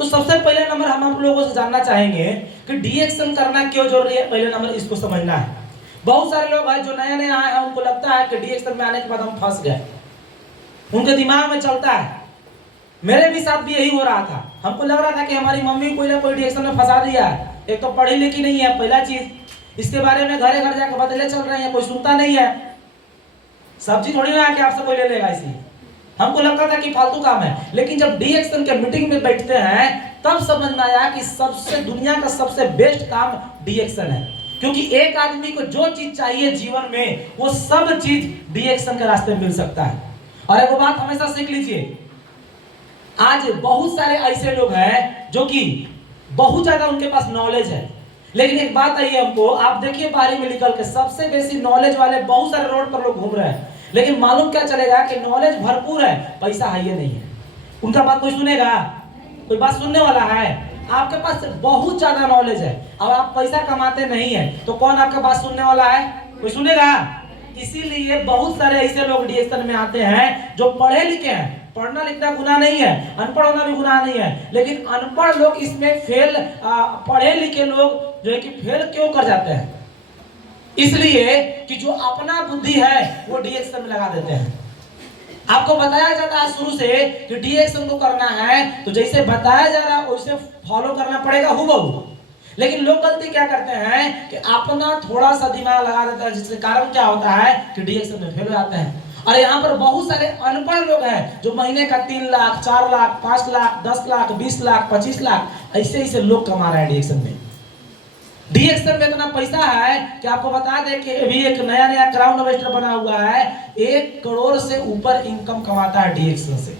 तो सबसे पहले नंबर हम आप लोगों से जानना चाहेंगे कि डी-एक्शन करना क्यों जरूरी है। पहले नंबर इसको समझना है। बहुत सारे लोग हैं जो नए नए आए हैं, उनको लगता है कि डी-एक्शन में आने के बाद हम फंस गए, उनके दिमाग में चलता है। मेरे भी साथ भी यही हो रहा था। हमको लग रहा था कि हमारी मम्मी कोई ना कोई डी-एक्शन में फंसा दिया है। एक तो पढ़ी लिखी नहीं है, पहला चीज, इसके बारे में घरे घर जाकर बदले चल रहे हैं, कोई सुनता नहीं है। सब्जी थोड़ी ना है कि आपसे कोई ले लेगा, इसी हमको लगता था कि फालतू काम है। लेकिन जब डी-एक्शन के मीटिंग में बैठते हैं तब समझ में आया कि सबसे दुनिया का सबसे बेस्ट काम डी-एक्शन है। क्योंकि एक आदमी को जो चीज चाहिए जीवन में, वो सब चीज डी-एक्शन के रास्ते में मिल सकता है। और एक बात हमेशा सीख लीजिए, आज बहुत सारे ऐसे लोग हैं जो कि बहुत ज्यादा उनके पास नॉलेज है, लेकिन एक बात आई है हमको, आप देखिए बाहरी में निकल के सबसे बेसी नॉलेज वाले बहुत सारे रोड पर लोग घूम रहे हैं, लेकिन मालूम क्या चलेगा कि नॉलेज भरपूर है, पैसा है ये नहीं है। उनका बात कोई सुनेगा? कोई बात सुनने वाला है? आपके पास बहुत ज्यादा नॉलेज है और आप पैसा कमाते नहीं है, तो कौन आपका बात सुनने वाला है? कोई सुनेगा? इसीलिए बहुत सारे ऐसे लोग डी-एक्शन में आते हैं जो पढ़े लिखे हैं। पढ़ना लिखना गुनाह नहीं है, अनपढ़ होना भी गुनाह नहीं है, लेकिन अनपढ़ लोग इसमें फेल, पढ़े लिखे लोग जो है कि फेल क्यों कर जाते हैं? इसलिए कि जो अपना बुद्धि है वो डी-एक्शन में लगा देते हैं। आपको बताया जाता है शुरू से कि डी-एक्शन को करना है, तो जैसे बताया जा रहा है वैसे फॉलो करना पड़ेगा हुबहू। लेकिन लोग गलती क्या करते हैं कि अपना थोड़ा सा दिमाग लगा देते हैं, जिसके कारण क्या होता है कि डी-एक्शन में फेल हो जाते हैं। और यहाँ पर बहुत सारे अनपढ़ लोग हैं जो महीने का 3 लाख 4 लाख 5 लाख 10 लाख 20 लाख 25 लाख ऐसे लोग कमा रहे हैं डी-एक्शन में। डी-एक्शन में इतना पैसा है कि आपको बता दें कि अभी एक नया क्राउन इन्वेस्टर बना हुआ है, 1 करोड़ से ऊपर इनकम कमाता है डी-एक्शन से।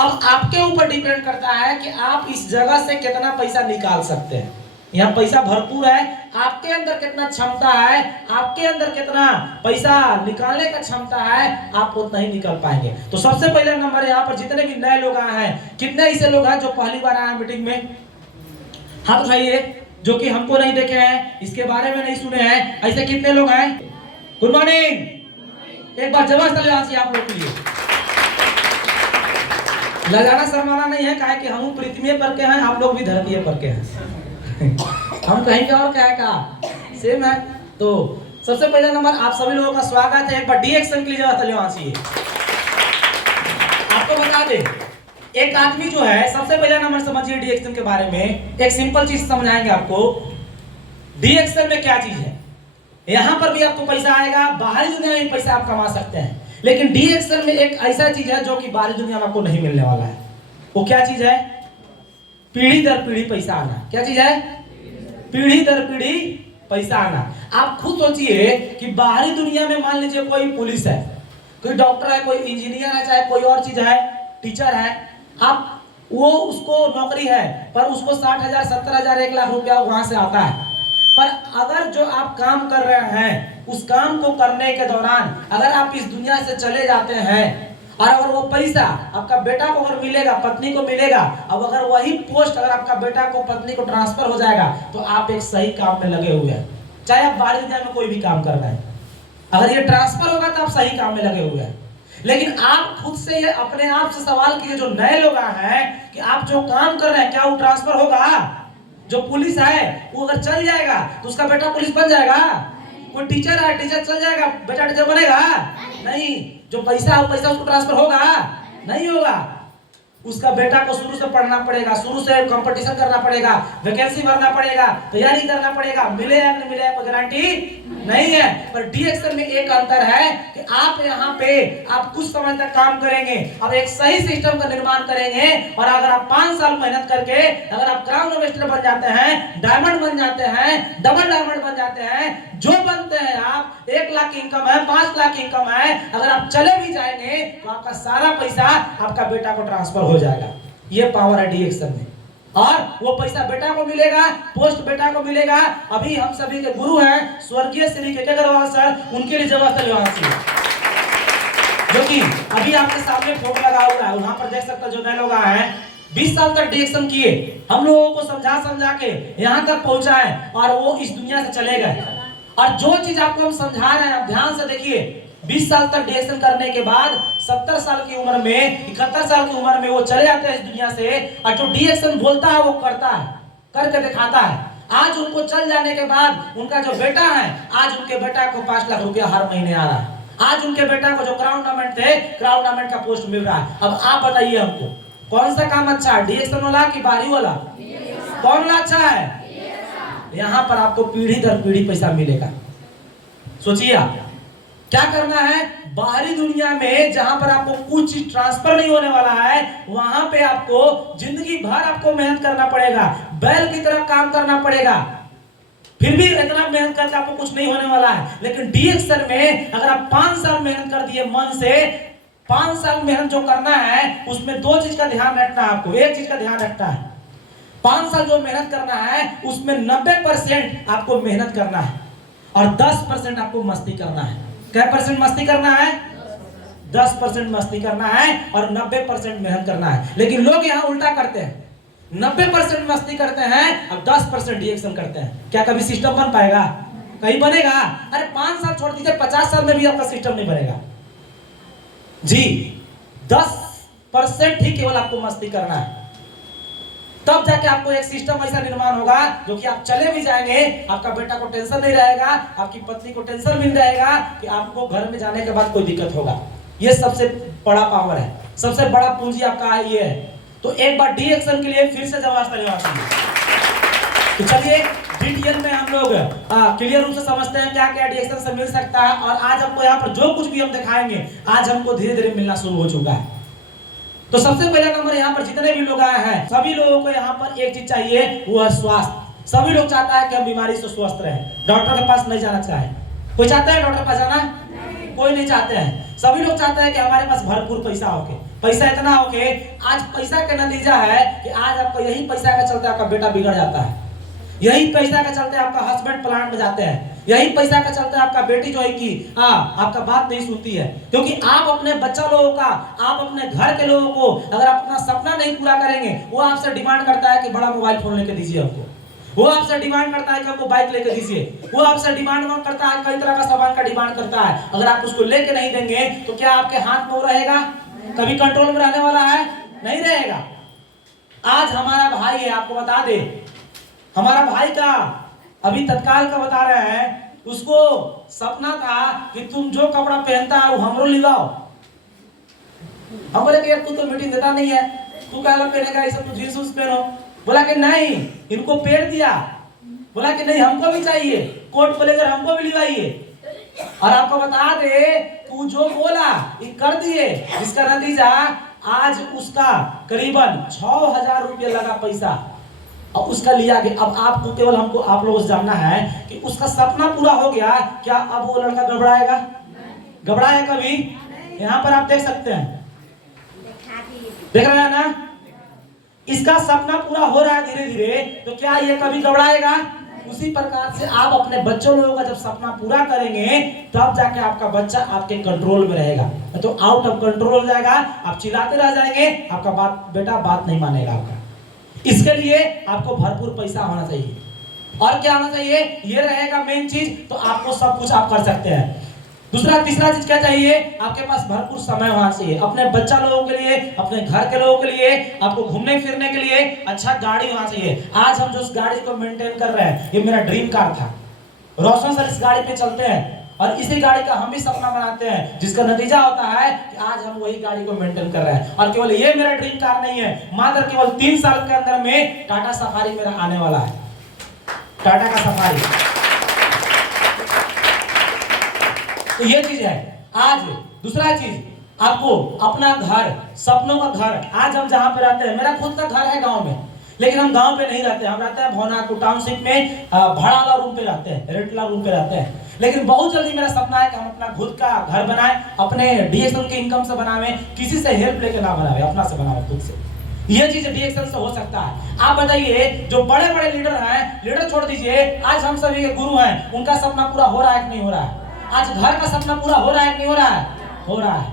अब आपके ऊपर डिपेंड करता है कि आप इस जगह से कितना पैसा निकाल सकते हैं। यहाँ पैसा भरपूर है, आपके अंदर कितना क्षमता है, आपके अंदर कितना पैसा निकालने का क्षमता है, आप उतना ही निकाल पाएंगे। तो सबसे पहले नंबर यहाँ पर जितने भी नए लोग आए हैं, कितने ऐसे लोग हैं जो पहली बार आए हैं मीटिंग में? हाथ उठाइए। जो कि हमको नहीं देखे हैं, इसके बारे में नहीं सुने हैं, ऐसे कितने लोग हैं? Good morning. एक बार जबरदस्त तालियां आप लोग के लिए। लजाना शर्माना नहीं है, काहे कि हम पृथ्वी पर के हैं, आप लोग भी धरती पर के हैं। हम कहीं का और क्या का सेम है। तो सबसे पहले नंबर आप सभी लोगों का स्वागत है। एक बार डी-एक्शन के लिए जरा तालियां चाहिए। आपको बता दे, एक आदमी जो है, सबसे पहले नंबर समझिए डी-एक्शन के बारे में, एक सिंपल चीज समझाएंगे आपको। डी-एक्शन में क्या चीज है? यहां पर भी आपको पैसा आएगा, बाहरी दुनिया में पैसा आप कमा सकते हैं, लेकिन डी-एक्शन में एक ऐसा चीज है जो कि बाहरी दुनिया में आपको नहीं मिलने वाला है। वो क्या चीज है? पीढ़ी दर पीढ़ी पैसा आना। क्या चीज है? पीढ़ी दर पीढ़ी पैसा आना। आप खुद सोचिए कि बाहरी दुनिया में मान लीजिए कोई पुलिस है, कोई डॉक्टर है, कोई इंजीनियर है, चाहे कोई और चीज है, टीचर है, आप वो उसको नौकरी है, पर उसको 60,000 70,000 1 लाख रुपया वहां से आता है। पर अगर जो आप काम कर रहे हैं, उस काम को करने के दौरान अगर आप इस दुनिया से चले जाते हैं, और अगर वो पैसा आपका बेटा को अगर मिलेगा, पत्नी को मिलेगा, अब अगर वही पोस्ट अगर आपका बेटा को पत्नी को ट्रांसफर हो जाएगा, तो आप एक सही काम में लगे हुए हैं। चाहे आप बाहरी दुनिया में कोई भी काम कर रहे हैं, अगर ये ट्रांसफर होगा तो आप सही काम में लगे हुए हैं। लेकिन आप खुद से ये अपने आप से सवाल कीजिए, जो नए लोग आए हैं, कि आप जो काम कर रहे हैं क्या वो ट्रांसफर होगा? जो पुलिस है वो अगर चल जाएगा तो उसका बेटा पुलिस बन जाएगा? कोई टीचर है, टीचर चल जाएगा, बेटा टीचर बनेगा? नहीं। जो पैसा है वो पैसा उसको ट्रांसफर होगा? नहीं होगा। उसका बेटा को शुरू से पढ़ना पड़ेगा, शुरू से कंपटीशन करना पड़ेगा, वैकेंसी भरना पड़ेगा, तैयारी करना पड़ेगा, मिले या नहीं मिले कोई गारंटी नहीं है। पर डी-एक्शन में एक अंतर है कि आप यहाँ पे आप कुछ समय तक काम करेंगे, अब एक सही सिस्टम का निर्माण करेंगे, और अगर आप 5 साल मेहनत करके अगर आप क्राउन इन्वेस्टर बन जाते हैं, डायमंड बन जाते हैं, डबल डायमंड बन जाते हैं, जो बनते हैं आप 1 लाख की इनकम है, 5 लाख की इनकम है, अगर आप चले भी जाएंगे तो आपका सारा पैसा आपका बेटा को ट्रांसफर हो जाएगा। ये पावर है डी-एक्शन में। और वो पैसा बेटा को मिलेगा, पोस्ट बेटा को मिलेगा। अभी हम सभी के गुरु हैं स्वर्गीय श्री के अग्रवाल सर, उनके लिए जवाब जो कि अभी आपके सामने फोटो लगा हुआ है, वहां पर देख सकते हैं। जो नए लोग आए हैं 20 साल तक डी-एक्शन किए, हम लोगों को समझा के यहाँ तक पहुंचाए, और वो इस दुनिया से चले गए। और जो चीज आपको हम समझा रहे हैं, आप ध्यान से देखिए, 20 साल तक डीएक्शन करने के बाद 70 साल की उम्र में, 71 साल की उम्र में वो चले जाते हैं इस दुनिया से। और जो डीएक्शन बोलता है वो करता है, करके दिखाता है। आज उनको चल जाने के बाद उनका जो बेटा है, आज उनके बेटा को 5 लाख रुपया हर महीने आ रहा है। आज उनके बेटा को जो क्राउन टूर्नामेंट थे, क्राउन टूर्नामेंट का पोस्ट मिल रहा है। अब आप बताइए हमको कौन सा काम अच्छा है, डीएक्शन वाला कि बाहरी वाला? कौन वाला अच्छा है? यहाँ पर आपको पीढ़ी दर पीढ़ी पैसा मिलेगा। सोचिए आप क्या करना है। बाहरी दुनिया में जहां पर आपको कुछ चीज ट्रांसफर नहीं होने वाला है, वहां पे आपको जिंदगी भर आपको मेहनत करना पड़ेगा, बैल की तरह काम करना पड़ेगा। फिर भी इतना मेहनत करके आपको कुछ नहीं होने वाला है। लेकिन डीएक्शन में अगर आप 5 साल मेहनत कर दिए मन से, 5 साल मेहनत जो करना है उसमें 2 चीज का ध्यान रखना है आपको। एक चीज का ध्यान रखना है, 5 साल जो मेहनत करना है उसमें 90% आपको मेहनत करना है और 10% आपको मस्ती करना है। क्या परसेंट मस्ती करना है? 10% मस्ती करना है और 90% मेहनत करना है। लेकिन लोग यहाँ उल्टा करते हैं, 90% मस्ती करते हैं और 10% डीएक्शन करते हैं। क्या कभी सिस्टम बन पाएगा? कहीं बनेगा? अरे 5 साल छोड़ दीजिए, 50 साल में भी आपका सिस्टम नहीं बनेगा जी। 10% ही केवल आपको मस्ती करना है, तब जाके आपको एक सिस्टम ऐसा निर्माण होगा जो कि आप चले भी जाएंगे, आपका बेटा को टेंशन नहीं रहेगा, आपकी पत्नी को टेंशन नहीं रहेगा कि आपको घर में जाने के बाद कोई दिक्कत होगा। ये सबसे बड़ा पावर है, सबसे बड़ा पूंजी आपका ये है। तो एक बार डीएक्शन के लिए फिर से जवाब धन्यवाद। तो चलिए डीटीएल में हम लोग क्लियर रूप से समझते हैं क्या क्या डीएक्शन से मिल सकता है। और आज हमको यहाँ पर जो कुछ भी हम दिखाएंगे, आज हमको धीरे धीरे मिलना शुरू हो चुका है। तो सबसे पहला नंबर यहाँ पर जितने भी लोग आए हैं, सभी लोगों को यहाँ पर एक चीज चाहिए, वो है स्वास्थ्य। सभी लोग चाहता है कि हम बीमारी से स्वस्थ रहे, डॉक्टर के पास नहीं जाना चाहे। कोई चाहता है डॉक्टर के पास जाना? कोई नहीं चाहते हैं। सभी लोग चाहते हैं कि हमारे पास भरपूर पैसा होके, पैसा इतना होके। आज पैसा का नतीजा है कि आज आपको यही पैसा के चलते आपका बेटा बिगड़ जाता है, यही पैसा के चलते आपका हस्बैंड प्लांट में जाते हैं, यही पैसा के चलते आपका बेटी जो है कि आपका बात नहीं सुनती है। क्योंकि आप अपने बच्चा लोगों का, आप अपने घर के लोगों को अगर आप अपना सपना नहीं पूरा करेंगे, वो आपसे डिमांड करता है कि बड़ा मोबाइल फोन लेके दीजिए हमको, वो आपसे डिमांड करता है कि हमको बाइक लेके दीजिए, वो आपसे डिमांड करता है, कई तरह का सामान का डिमांड करता है। अगर आप उसको लेके नहीं देंगे तो क्या आपके हाथ में वो रहेगा? कभी कंट्रोल में रहने वाला है? नहीं रहेगा। आज हमारा भाई है, आपको बता दे, हमारा भाई का अभी तत्काल का बता रहे हैं, उसको सपना था कि तुम जो कपड़ा पहनता है वो हमरो लिवाओ। हम बोले कि यार तू तो मीटिंग देता नहीं है, तू क्या पहनेगा, ये सब तो जींस उस पहनो। बोला कि नहीं, इनको पेड़ दिया, बोला कि नहीं हमको भी चाहिए, कोट ब्लेजर हमको भी लिवाइए। और आपको बता दे, तू जो बोला ये कर दिए, जिसका नतीजा आज उसका करीबन 6000 रुपया लगा पैसा और उसका लिया गया। अब आपको केवल हमको आप लोगों से जानना है कि उसका सपना पूरा हो गया क्या? अब वो लड़का घबराएगा? घबराया कभी? यहाँ पर आप देख सकते हैं, देख रहे हैं ना, इसका सपना पूरा हो रहा है धीरे धीरे, तो क्या ये कभी घबराएगा? उसी प्रकार से आप अपने बच्चों लोगों का जब सपना पूरा करेंगे, तब जाके आपका बच्चा आपके कंट्रोल में रहेगा। तो आउट ऑफ कंट्रोल हो जाएगा, आप चिल्लाते रह जाएंगे, आपका बेटा बात नहीं मानेगा आपका। इसके लिए आपको भरपूर पैसा होना चाहिए। और क्या होना चाहिए? ये रहेगा मेन चीज, तो आपको सब कुछ आप कर सकते हैं। दूसरा तीसरा चीज क्या चाहिए? आपके पास भरपूर समय होना चाहिए, अपने बच्चा लोगों के लिए, अपने घर के लोगों के लिए, आपको घूमने फिरने के लिए अच्छा गाड़ी होना चाहिए। आज हम जो इस गाड़ी को मेंटेन कर रहे हैं, ये मेरा ड्रीम कार था। रोशन सर इस गाड़ी पे चलते हैं और इसी गाड़ी का हम भी सपना बनाते हैं, जिसका नतीजा होता है कि आज हम वही गाड़ी को मेंटेन कर रहे हैं। और केवल ये मेरा ड्रीम कार नहीं है, मात्र केवल 3 साल के अंदर में टाटा सफारी मेरा आने वाला है, टाटा का सफारी। तो ये चीज है। आज दूसरा चीज, आपको अपना घर, सपनों का घर। आज हम जहां पे रहते हैं, मेरा खुद का घर है गांव में, लेकिन हम गांव पे नहीं रहते, हम रहते हैं भवनाकुर टाउनशिप में, भाड़ा वाला रूम पे रहते हैं, रेंट वाला रूम पे रहते हैं। लेकिन बहुत जल्दी मेरा सपना है कि हम अपना खुद का घर बनाएं, अपने डीएक्शन के इनकम से बनावें, किसी से हेल्प लेके ना बनावे, अपना से बनावे, खुद से। ये चीज डीएक्शन से हो सकता है। आप बताइए, जो बड़े बड़े लीडर हैं, लीडर छोड़ दीजिए, आज हम सभी के गुरु हैं, उनका सपना पूरा हो रहा है कि नहीं हो रहा है? आज घर का सपना पूरा हो रहा है कि नहीं हो रहा है? हो रहा है।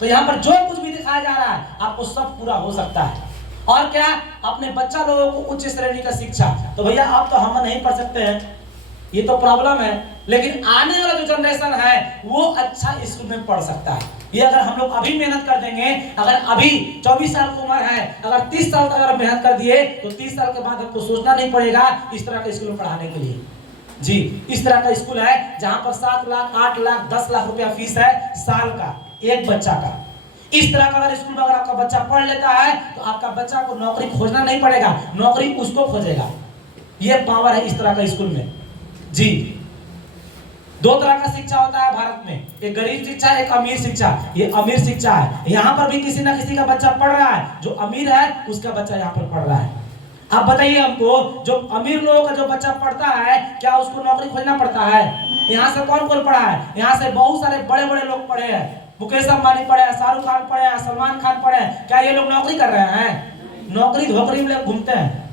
तो यहाँ पर जो कुछ भी दिखाया जा रहा है, आपको सब पूरा हो सकता है। और क्या? अपने बच्चा लोगों को उच्च श्रेणी का शिक्षा। तो भैया आप तो हम नहीं पढ़ सकते हैं, ये तो प्रॉब्लम है। लेकिन आने वाला जो जनरेशन है वो अच्छा स्कूल में पढ़ सकता है। ये अगर हम लोग अभी मेहनत कर देंगे, अगर अभी 24 साल की उम्र है, अगर 30 साल तक अगर मेहनत कर दिए तो 30 साल के बाद हमको सोचना नहीं पड़ेगा इस तरह के स्कूल में पढ़ाने के लिए। जी, इस तरह का स्कूल है जहां पर 7 लाख 8 लाख 10 लाख रुपया फीस है साल का एक बच्चा का। इस तरह का अगर स्कूल में अगर आपका बच्चा पढ़ लेता है तो आपका बच्चा को नौकरी खोजना नहीं पड़ेगा, नौकरी उसको खोजेगा। ये पावर है इस तरह का स्कूल में। जी, दो तरह का शिक्षा होता है भारत में, एक गरीब शिक्षा, एक अमीर शिक्षा। ये अमीर शिक्षा है। यहाँ पर भी किसी ना किसी का बच्चा पढ़ रहा है, जो अमीर है उसका बच्चा यहाँ पर पढ़ रहा है। आप बताइए हमको, जो अमीर लोगों का जो बच्चा पढ़ता है क्या उसको नौकरी खोजना पड़ता है? यहाँ से कौन कौन पढ़ा है? यहाँ से बहुत सारे बड़े बड़े लोग पढ़े हैं। मुकेश अंबानी पढ़े हैं, शाहरुख खान पढ़े हैं, सलमान खान पढ़े हैं। क्या ये लोग नौकरी कर रहे हैं? नौकरी धोकरी में घूमते हैं,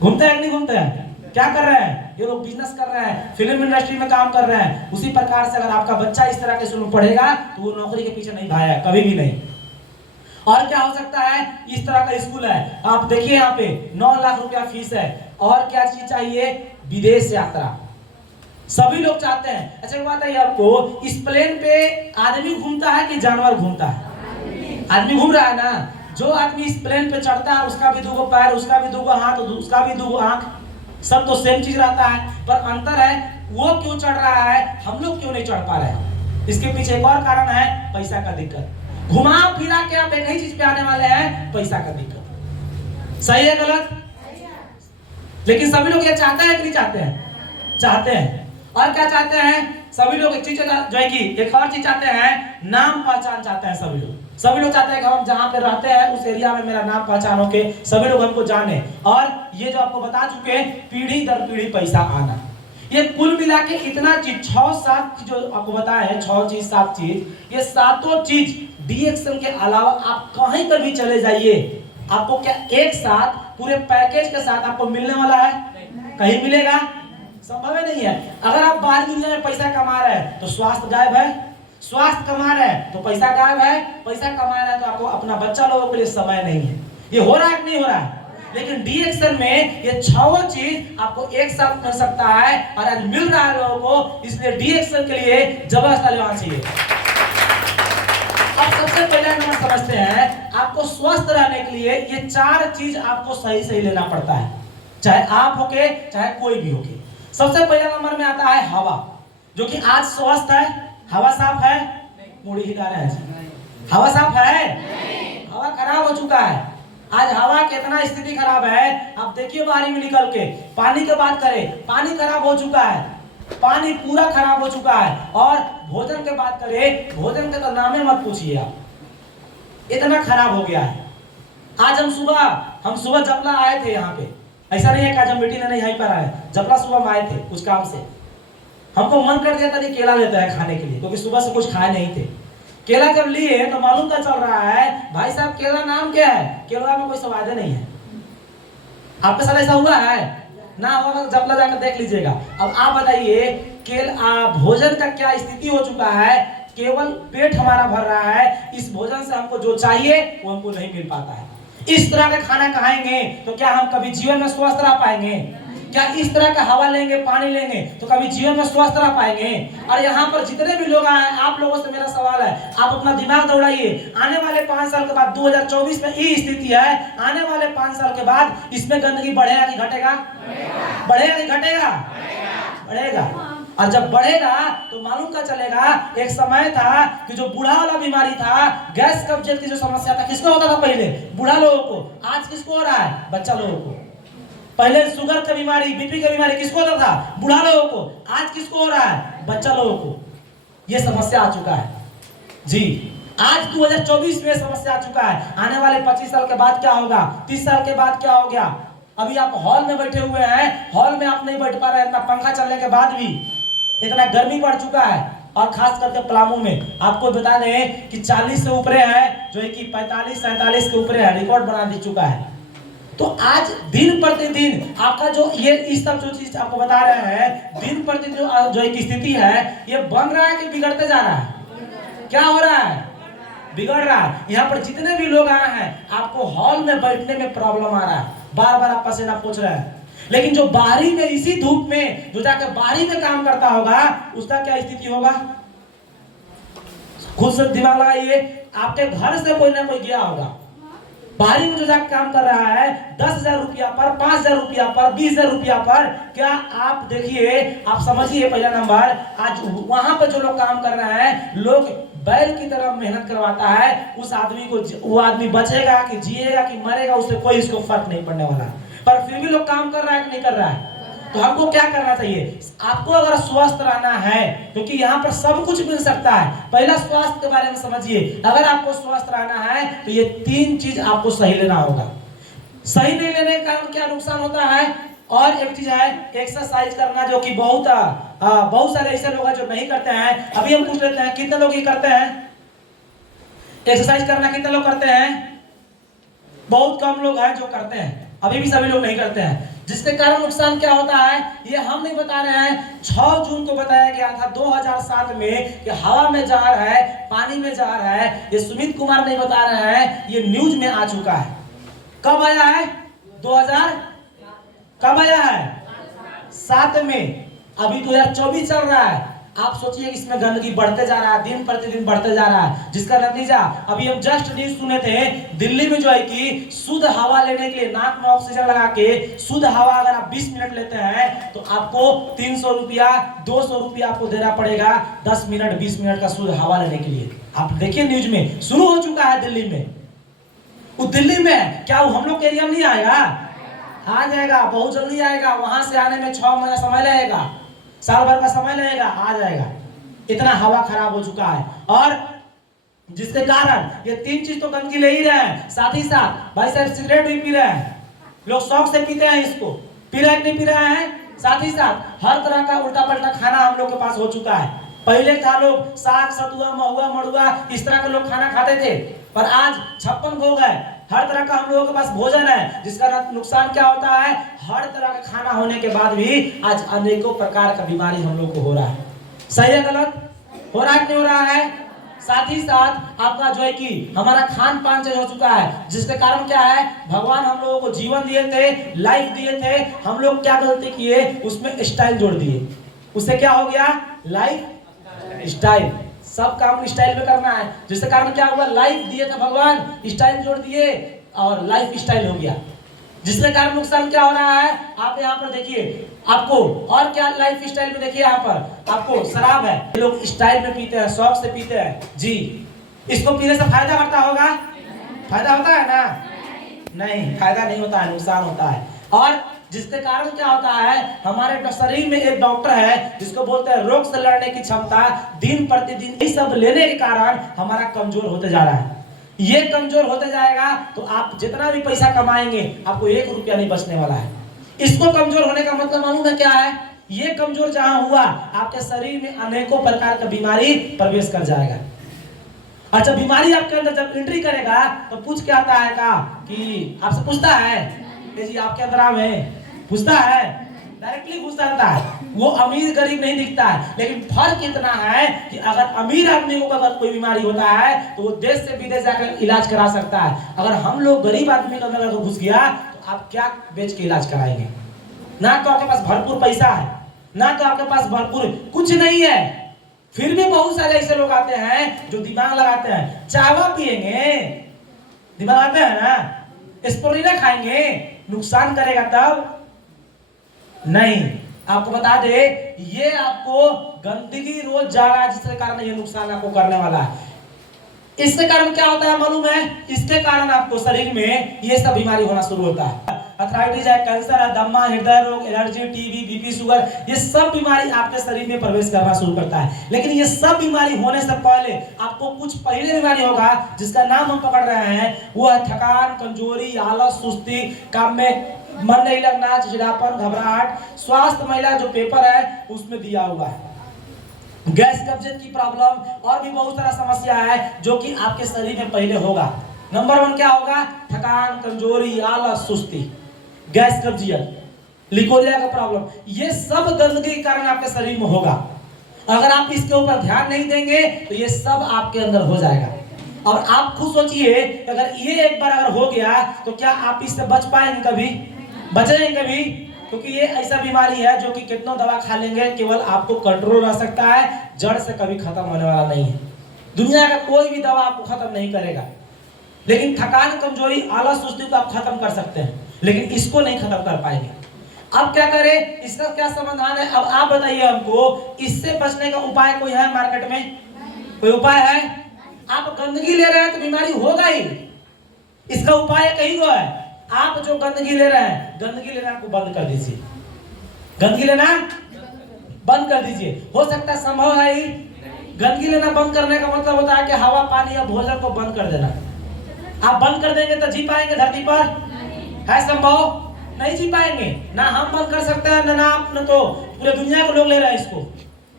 घूमते हैं नहीं घूमते हैं? क्या कर रहे हैं? ये लोग बिजनेस कर रहे हैं, फिल्म इंडस्ट्री में काम कर रहे हैं। उसी प्रकार से अगर आपका बच्चा इस तरह के स्कूल में पढ़ेगा तो वो नौकरी के पीछे नहीं भागेगा, कभी भी नहीं। और क्या हो सकता है? इस तरह का स्कूल है, आप देखिए यहाँ पे 9 लाख रुपया फीस है। और क्या चीज चाहिए? विदेश यात्रा सभी लोग चाहते हैं। अच्छा बात है आपको, इस प्लेन पे आदमी घूमता है कि जानवर घूमता है? आदमी घूम रहा है ना। जो आदमी इस प्लेन पे चढ़ता है उसका भी 2 पैर, उसका भी 2 हाथ, उसका भी 2 आंख, सब तो सेम चीज रहता है, पर अंतर है वो क्यों चढ़ रहा है, हम लोग क्यों नहीं चढ़ पा रहे हैं। इसके पीछे एक और कारण है, पैसा का दिक्कत। घुमा फिरा के आप एक ही चीज पे आने वाले हैं, पैसा का दिक्कत। सही है गलत? लेकिन सभी लोग ये चाहते हैं कि नहीं चाहते हैं? चाहते हैं। और क्या चाहते हैं सभी लोग? एक चीज जो है कि एक और चीज चाहते हैं, नाम पहचान चाहते हैं सभी लोग। सभी लोग चाहते हैं कि हम जहाँ पे रहते हैं उस एरिया में मेरा नाम पहचान हो के सभी लोग हमको जाने। और ये जो आपको बता चुके, पीढ़ी दर पीढ़ी पैसा आना, ये कुल मिला के इतना चीज 6-7 जो आपको बताया है, 6 चीज 7 चीज, ये सातों चीज डीएक्सएम के अलावा आप कहीं पर भी चले जाइए, आपको क्या एक साथ पूरे पैकेज के साथ आपको मिलने वाला है? कहीं मिलेगा? संभव नहीं है। अगर आप बाहर दुनिया में पैसा कमा रहे हैं तो स्वास्थ्य गायब है, स्वास्थ्य कमा रहे हैं तो पैसा गायब है, पैसा कमा रहे हैं तो आपको अपना बच्चा लोगों के लिए समय नहीं है। ये हो रहा है कि नहीं हो रहा है? लेकिन डीएक्सएल में ये 6 चीज आपको एक साथ मिल सकता है और आज मिल रहा है लोगों को, इसलिए डीएक्सएल के लिए जबरदस्त लेना चाहिए। अब सबसे पहले नंबर समझते हैं, आपको स्वस्थ रहने के लिए ये 4 चीज आपको सही सही लेना पड़ता है, चाहे आप होके चाहे कोई भी होके। सबसे पहला नंबर में आता है हवा, जो कि आज स्वस्थ है। हवा साफ है? मुड़ी हिला रहे हैं। हवा साफ है? हवा खराब हो चुका है। आज हवा कितना स्थिति खराब है, आप देखिए बाहर में निकल के। पानी की बात करें, पानी खराब हो चुका है, पानी पूरा खराब हो चुका है। और भोजन की बात करें, भोजन के तो नामे मत पूछिए आप, इतना खराब हो गया है। आज हम सुबह जपला आए थे यहाँ पे, ऐसा नहीं है कि आज हम मीटिंग नहीं यहीं पर आए, जपला सुबह में आए थे कुछ काम से। हमको मन कर दिया था कि केला लेते हैं खाने के लिए, क्योंकि सुबह से कुछ खाए नहीं थे। केला जब लिए तो मालूम क्या चल रहा है, भाई साहब केला नाम क्या है? केला में कोई स्वाद नहीं है। आपके साथ ऐसा हुआ है ना? होगा तो जपला जाकर देख लीजिएगा। अब आप बताइए, भोजन का क्या स्थिति हो चुका है, केवल पेट हमारा भर रहा है, इस भोजन से हमको जो चाहिए वो हमको नहीं मिल पाता है। इस तरह का खाना खाएंगे तो क्या हम कभी जीवन में स्वस्थ रह पाएंगे? क्या इस तरह का हवा लेंगे, पानी लेंगे तो कभी जीवन में स्वस्थ रह पाएंगे? और यहाँ पर जितने भी लोग आए, आप लोगों से मेरा सवाल है, आप अपना दिमाग दौड़ाइए। आने वाले 5 साल के बाद 2024 में ये स्थिति है, आने वाले 5 साल के बाद इसमें गंदगी बढ़ेगा कि घटेगा? बढ़ेगा कि घटेगा? बढ़ेगा। और जब बढ़ेगा तो मालूम क्या चलेगा, एक समय था कि जो बूढ़ा वाला बीमारी था, गैस कब्जियत की जो समस्या था, किसको होता था पहले? बूढ़ा लोगों को। आज किसको हो रहा है? बच्चा लोगों को। पहले शुगर की बीमारी, बीपी की बीमारी किसको होता था? बूढ़ा लोगों को। आज किसको हो रहा है? बच्चा लोगों को। ये समस्या आ चुका है जी। आज 2024 में समस्या आ चुका है। आने वाले 25 साल के बाद क्या होगा, 30 साल के बाद क्या हो गया? अभी आप हॉल में बैठे हुए हैं, हॉल में आप नहीं बैठ पा रहे हैं, इतना पंखा चलने के बाद भी इतना गर्मी बढ़ चुका है। और खास करके पलामू में आपको बता दें कि 40 से ऊपर है, जो है कि 45-47 के ऊपर है, रिकॉर्ड बना दे चुका है। तो आज दिन प्रतिदिन आपका जो ये इस सब जो चीज आपको बता रहे हैं, दिन प्रतिदिन जो एक स्थिति है, ये बन रहा है कि बिगड़ते जा रहा है? क्या हो रहा है? बिगड़ रहा है। यहाँ पर जितने भी लोग आए हैं, आपको हॉल में बैठने में प्रॉब्लम आ रहा है, बार बार आप पसीना पोंछ रहे हैं। लेकिन जो बाहरी में इसी धूप में जो जाकर बाहरी में काम करता होगा उसका क्या स्थिति होगा? खुद से दिमाग लगाइए, आपके घर से कोई ना कोई गया होगा, बाहरी में जो जाकर काम कर रहा है 10,000 रुपया पर, 5,000 रुपया पर, 20,000 रुपया पर, क्या आप देखिए, आप समझिए पहला नंबर, आज वहां पर जो लोग काम कर रहे हैं, लोग बैल की तरह मेहनत करवाता है, उस आदमी को, वो आदमी बचेगा कि जिएगा कि मरेगा उससे कोई इसको फर्क नहीं पड़ने वाला, पर फिर भी लोग काम कर रहा है कि नहीं कर रहा है? तो हमको क्या करना चाहिए? आपको अगर स्वस्थ रहना है, क्योंकि यहाँ पर सब कुछ मिल सकता है, पहला स्वास्थ्य के बारे में समझिए। अगर आपको स्वस्थ रहना है तो ये 3 चीज आपको सही लेना होगा। सही नहीं लेने के कारण क्या नुकसान होता है? और एक चीज है एक्सरसाइज करना, जो कि बहुत सारे ऐसे लोग हैं जो नहीं करते हैं। अभी हम पूछ लेते हैं कितने लोग ये करते हैं? एक्सरसाइज करना कितने लोग करते हैं? बहुत कम लोग हैं जो करते हैं, अभी भी सभी लोग नहीं करते हैं। जिसके कारण नुकसान क्या होता है ये हम नहीं बता रहे हैं, 6 जून को बताया गया था 2007 में कि हवा में जहर है, पानी में जहर है। ये सुमित कुमार नहीं बता रहे हैं, ये न्यूज में आ चुका है। कब आया है? 2000 कब आया है? 7 में। अभी 2024 चल रहा है। आप सोचिए इसमें गंदगी बढ़ते जा रहा है, दिन प्रतिदिन बढ़ते जा रहा है, जिसका नतीजा अभी हम जस्ट न्यूज सुने थे, दिल्ली में जो है कि शुद्ध हवा लेने के लिए नाक में ऑक्सीजन लगा के शुद्ध हवा अगर आप 20 मिनट लेते हैं तो आपको 300 रुपया 200 रुपया आपको देना पड़ेगा 10 मिनट 20 मिनट का शुद्ध हवा लेने के लिए। आप देखिए न्यूज में शुरू हो चुका है दिल्ली में। वो दिल्ली में क्या वो हम लोग के एरिया में नहीं आएगा? आ जाएगा, बहुत जल्दी आएगा। वहां से आने में 6 महीना समय लगेगा, साल भर का समय लगेगा, आ जाएगा। इतना हवा खराब हो चुका है। और जिसके कारण ये 3 चीज तो गंदगी ले ही रहे हैं, साथ ही साथ भाई साहब सिगरेट भी पी रहे हैं, लोग शौक से पीते हैं, इसको पी रहे नहीं पी रहे हैं। साथ ही साथ हर तरह का उल्टा पल्टा खाना हम लोग के पास हो चुका है। पहले था लोग साग सतुआ महुआ मड़ुआ इस तरह के लोग खाना खाते थे, पर आज 56 हो गए। हर तरह का हम लोगों के पास भोजन है, जिसका नुकसान क्या होता है? हर तरह का खाना होने के बाद भी आज अनेकों प्रकार का बीमारी हम लोग को हो रहा है। सही है गलत? हो रहा है नहीं हो रहा है? साथ ही साथ आपका जो है कि हमारा खान पान चेंज हो चुका है, जिसके कारण क्या है? भगवान हम लोगों को जीवन दिए थे, लाइफ दिए थे, हम लोग क्या गलती किए? उसमें स्टाइल जोड़ दिए। उससे क्या हो गया? Life style. सब काम स्टाइल में करना है, जिसके कारण क्या हुआ? लाइफ दिए थे भगवान, स्टाइल जोड़ दिए और लाइफ स्टाइल हो गया, जिसके कारण नुकसान क्या हो रहा है? आप यहाँ पर देखिए, आपको और क्या लाइफ स्टाइल में देखिए, यहाँ पर आपको शराब है, लोग स्टाइल में पीते हैं, शौक से पीते हैं जी। इसको पीने से फायदा होता होगा? फायदा होता है ना? नहीं, फायदा नहीं होता है, नुकसान होता है। और जिसके कारण क्या होता है? हमारे शरीर में एक डॉक्टर है जिसको बोलते हैं रोग से लड़ने की क्षमता, दिन प्रतिदिन ये सब लेने के कारण हमारा कमजोर होते जा रहा है। ये कमजोर होते जाएगा तो आप जितना भी पैसा कमाएंगे आपको 1 रुपया नहीं बचने वाला है। इसको कमजोर होने का मतलब मालूम है क्या है? ये कमजोर जहां हुआ आपके शरीर में अनेकों प्रकार का बीमारी प्रवेश कर जाएगा। अच्छा, बीमारी आपके अंदर जब एंट्री करेगा तो पूछ के आता है का कि आपसे पूछता है जी आपके अंदर आम है, पूछता है, डायरेक्टली पूछ जाता है। वो अमीर गरीब नहीं दिखता है, लेकिन फर्क इतना है कि अगर अमीर आदमी को अगर कोई बीमारी होता है तो वो देश से विदेश जाकर इलाज करा सकता है। अगर हम लोग गरीब आदमी के अंदर घुस गया तो आप क्या बेच के इलाज कराएंगे? ना तो आपके पास भरपूर पैसा है, ना तो आपके पास भरपूर कुछ नहीं है, फिर भी बहुत सारे ऐसे लोग आते हैं जो दिमाग लगाते हैं, चावा पिएंगे, दिमाग आते हैं ना, स्प्रोलिना खाएंगे, नुकसान करेगा तब नहीं। आपको बता दे, ये आपको गंदगी रोज जा रहा है, जिसके कारण ये नुकसान आपको करने वाला है। इसके कारण क्या होता है मालूम है? इसके कारण आपको शरीर में ये सब बीमारी होना शुरू होता है। अर्थराइटिस है, कैंसर है, दमा, हृदय रोग, एलर्जी, टीबी, बीपी, शुगर, ये सब बीमारी आपके शरीर में प्रवेश करना शुरू करता है। लेकिन ये सब बीमारी होने से पहले आपको कुछ पहले बीमारी होगा, जिसका नाम हम पकड़ रहे हैं, वो है थकान, कमजोरी, आलस, सुस्ती, काम में मन नहीं लगना, चिड़चिड़ापन, घबराहट। स्वास्थ्य महिला जो पेपर है उसमें दिया हुआ है, गैस कब्जियत की प्रॉब्लम और भी बहुत सारा समस्या है जो कि आपके शरीर में पहले होगा। नंबर 1 क्या होगा? थकान, कमजोरी, आलस, सुस्ती, गैस कब्जियत, लिकोरिया का प्रॉब्लम, ये सब गंदगी के कारण आपके शरीर में होगा। अगर आप इसके ऊपर ध्यान नहीं देंगे तो ये सब आपके अंदर हो जाएगा। और आप खुद सोचिए, अगर ये एक बार अगर हो गया तो क्या आप इससे बच पाएंगे? कभी बचेंगे? कभी क्योंकि ये ऐसा बीमारी है जो कि कितना दवा खा लेंगे केवल आपको कंट्रोल रह सकता है, जड़ से कभी खत्म होने वाला नहीं है। दुनिया का कोई भी दवा आपको खत्म नहीं करेगा, लेकिन थकान, कमजोरी, आलस, सुस्ती को आप खत्म कर सकते हैं, लेकिन इसको नहीं खत्म कर पाएंगे। अब क्या करें, इसका क्या समाधान है? अब आप बताइए हमको, इससे बचने का उपाय कोई है मार्केट में? कोई उपाय है? आप गंदगी ले रहे हैं तो बीमारी होगा ही, इसका उपाय कहीं को है। आप जो गंदगी ले रहे हैं, गंदगी लेना आपको बंद कर दीजिए, गंदगी लेना बंद कर दीजिए। हो सकता है संभव है ही, गंदगी लेना बंद करने का मतलब होता है कि हवा, पानी या भोजन को बंद कर देना। आप बंद कर देंगे तो जी पाएंगे धरती पर? है संभव? नहीं जी पाएंगे। ना हम बंद कर सकते हैं, ना आप, न तो पूरे दुनिया के लोग ले रहे हैं इसको,